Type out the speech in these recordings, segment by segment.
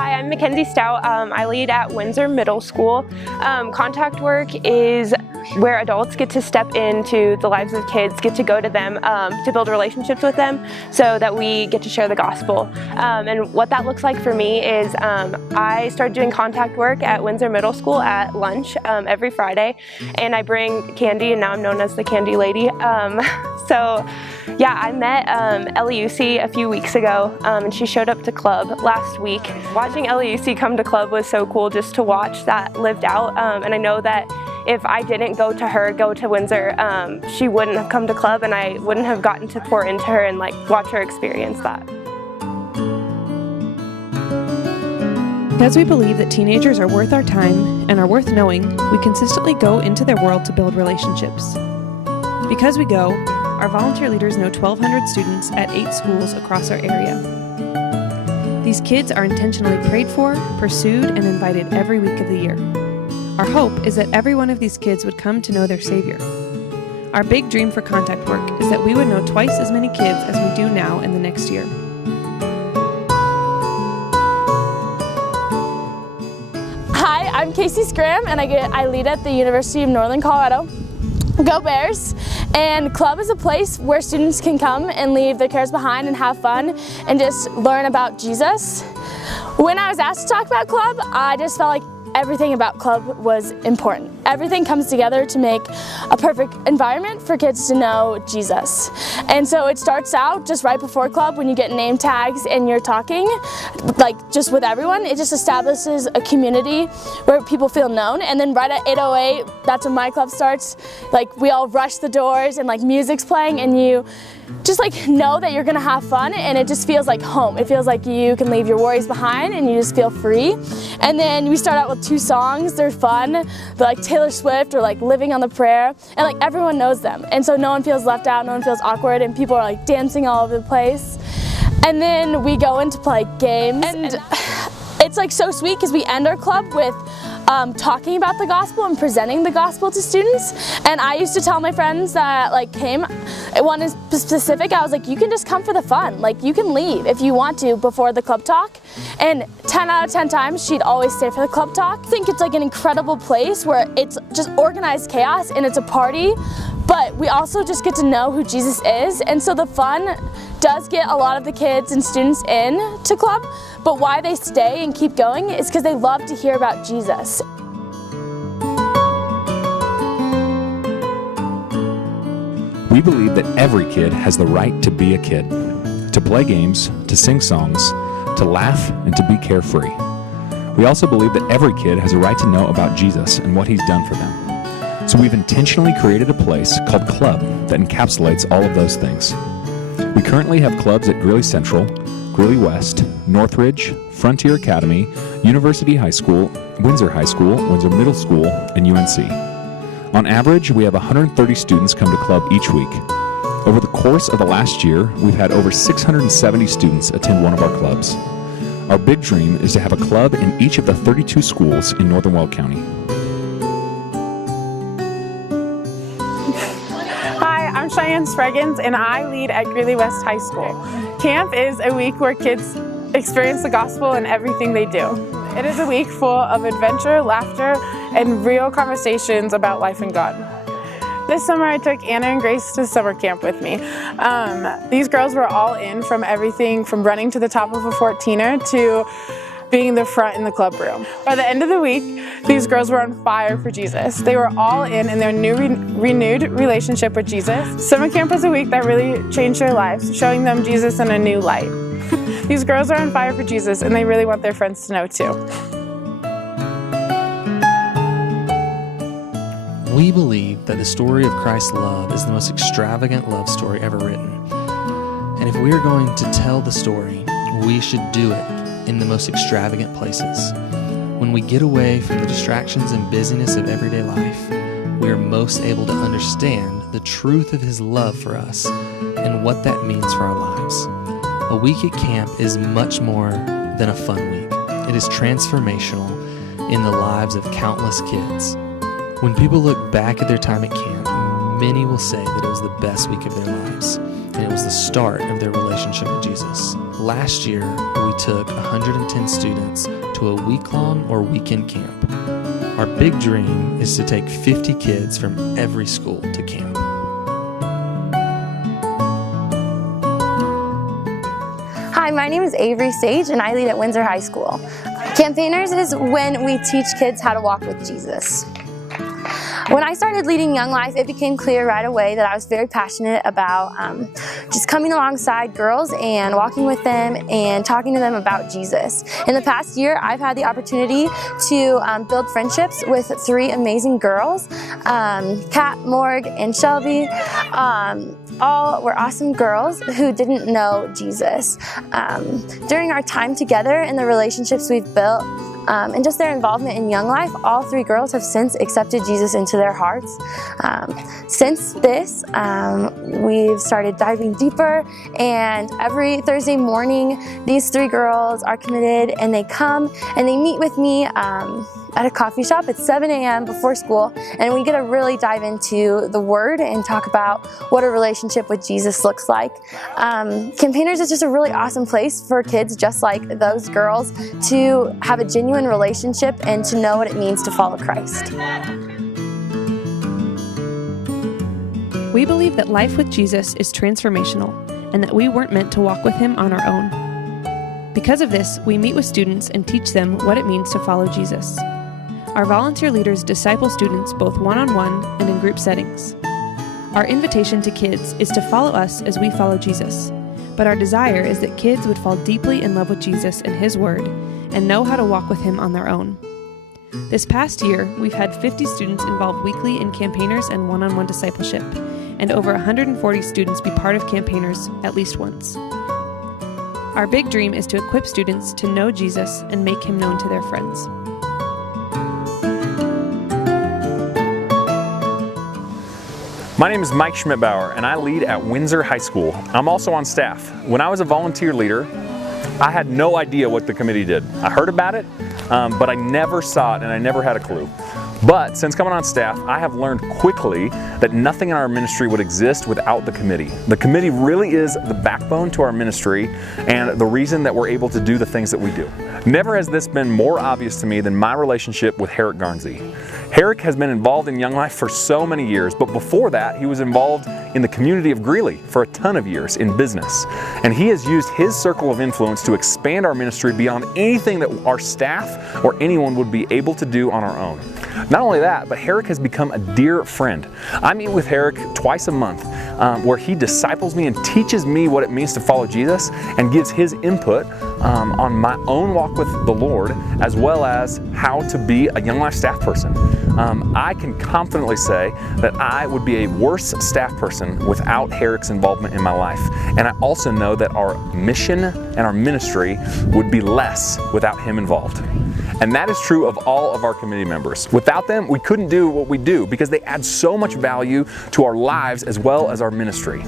Hi, I'm Mackenzie Stout. I lead at Windsor Middle School. Contact work is where adults get to step into the lives of kids, get to go to them, to build relationships with them so that we get to share the gospel. And what that looks like for me is I started doing contact work at Windsor Middle School at lunch every Friday, and I bring candy, and now I'm known as the candy lady. So yeah, I met Eliusi a few weeks ago, and she showed up to club last week. Watching Eliusi come to club was so cool just to watch that lived out, and I know that if I didn't go to Windsor, she wouldn't have come to club, and I wouldn't have gotten to pour into her and watch her experience that. Because we believe that teenagers are worth our time and are worth knowing, we consistently go into their world to build relationships. Because we go, our volunteer leaders know 1,200 students at 8 schools across our area. These kids are intentionally prayed for, pursued, and invited every week of the year. Our hope is that every one of these kids would come to know their Savior. Our big dream for contact work is that we would know twice as many kids as we do now in the next year. Hi, I'm Casey Scram, and I lead at the University of Northern Colorado. Go Bears! And club is a place where students can come and leave their cares behind and have fun and just learn about Jesus. When I was asked to talk about club, I just felt like everything about club was important. Everything comes together to make a perfect environment for kids to know Jesus. And so it starts out just right before club when you get name tags and you're talking, just with everyone. It just establishes a community where people feel known. And then right at 8:08, that's when my club starts. We all rush the doors and music's playing, and you just know that you're gonna have fun, and it just feels like home. It feels like you can leave your worries behind and you just feel free. And then we start out with 2 songs. They're fun. They're like Taylor Swift or Living on the Prayer, and everyone knows them. And so no one feels left out, no one feels awkward, and people are dancing all over the place. And then we go in to play games, and it's so sweet because we end our club with talking about the gospel and presenting the gospel to students. And I used to tell my friends that came, one is specific, I was like, you can just come for the fun. You can leave if you want to before the club talk. And 10 out of 10 times, she'd always stay for the club talk. I think it's an incredible place where it's just organized chaos and it's a party, but we also just get to know who Jesus is. And so the fun does get a lot of the kids and students in to club, but why they stay and keep going is because they love to hear about Jesus. We believe that every kid has the right to be a kid, to play games, to sing songs, to laugh, and to be carefree. We also believe that every kid has a right to know about Jesus and what he's done for them. So we've intentionally created a place called Club that encapsulates all of those things. We currently have clubs at Greeley Central, Greeley West, Northridge, Frontier Academy, University High School, Windsor High School, Windsor Middle School, and UNC. On average, we have 130 students come to club each week. Over the course of the last year, we've had over 670 students attend one of our clubs. Our big dream is to have a club in each of the 32 schools in Northern Weld County. Hi, I'm Cheyenne Spreggins, and I lead at Greeley West High School. Camp is a week where kids experience the gospel in everything they do. It is a week full of adventure, laughter, and real conversations about life and God. This summer I took Anna and Grace to summer camp with me. These girls were all in from everything from running to the top of a 14er to being the front in the club room. By the end of the week, these girls were on fire for Jesus. They were all in their new renewed relationship with Jesus. Summer camp was a week that really changed their lives, showing them Jesus in a new light. These girls are on fire for Jesus, and they really want their friends to know too. We believe that the story of Christ's love is the most extravagant love story ever written. And if we are going to tell the story, we should do it in the most extravagant places. When we get away from the distractions and busyness of everyday life, we are most able to understand the truth of His love for us and what that means for our lives. A week at camp is much more than a fun week. It is transformational in the lives of countless kids. When people look back at their time at camp, many will say that it was the best week of their lives, and it was the start of their relationship with Jesus. Last year, we we took 110 students to a week-long or weekend camp. Our big dream is to take 50 kids from every school to camp. Hi, my name is Avery Sage and I lead at Windsor High School. Campaigners is when we teach kids how to walk with Jesus. When I started leading Young Life, it became clear right away that I was very passionate about just coming alongside girls and walking with them and talking to them about Jesus. In the past year, I've had the opportunity to build friendships with 3 amazing girls, Kat, Morg, and Shelby. All were awesome girls who didn't know Jesus. During our time together and the relationships we've built, and just their involvement in Young Life, all 3 girls have since accepted Jesus into their hearts. Since this, we've started diving deeper, and every Thursday morning, these 3 girls are committed and they come and they meet with me at a coffee shop at 7 a.m. before school, and we get to really dive into the Word and talk about what a relationship with Jesus looks like. Campaigners is just a really awesome place for kids just like those girls to have a genuine relationship and to know what it means to follow Christ. We believe that life with Jesus is transformational and that we weren't meant to walk with Him on our own. Because of this, we meet with students and teach them what it means to follow Jesus. Our volunteer leaders disciple students both one-on-one and in group settings. Our invitation to kids is to follow us as we follow Jesus, but our desire is that kids would fall deeply in love with Jesus and His Word and know how to walk with Him on their own. This past year, we've had 50 students involved weekly in campaigners and one-on-one discipleship, and over 140 students be part of campaigners at least once. Our big dream is to equip students to know Jesus and make Him known to their friends. My name is Mike Schmidbauer, and I lead at Windsor High School. I'm also on staff. When I was a volunteer leader, I had no idea what the committee did. I heard about it, but I never saw it and I never had a clue. But since coming on staff, I have learned quickly that nothing in our ministry would exist without the committee. The committee really is the backbone to our ministry and the reason that we're able to do the things that we do. Never has this been more obvious to me than my relationship with Herrick Garnsey. Herrick has been involved in Young Life for so many years, but before that, he was involved in the community of Greeley for a ton of years in business. And he has used his circle of influence to expand our ministry beyond anything that our staff or anyone would be able to do on our own. Not only that, but Herrick has become a dear friend. I meet with Herrick twice a month where he disciples me and teaches me what it means to follow Jesus and gives his input on my own walk with the Lord, as well as how to be a Young Life staff person. I can confidently say that I would be a worse staff person without Herrick's involvement in my life. And I also know that our mission and our ministry would be less without him involved. And that is true of all of our committee members. Without them, we couldn't do what we do because they add so much value to our lives as well as our ministry.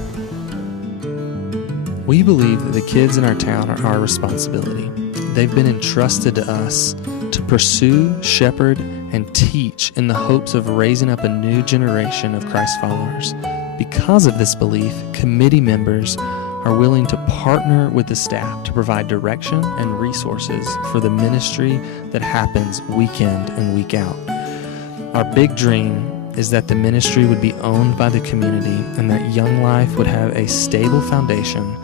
We believe that the kids in our town are our responsibility. They've been entrusted to us to pursue, shepherd, and teach in the hopes of raising up a new generation of Christ followers. Because of this belief, committee members are willing to partner with the staff to provide direction and resources for the ministry that happens week in and week out. Our big dream is that the ministry would be owned by the community and that Young Life would have a stable foundation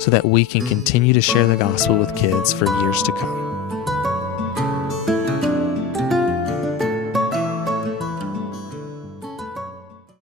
so that we can continue to share the gospel with kids for years to come.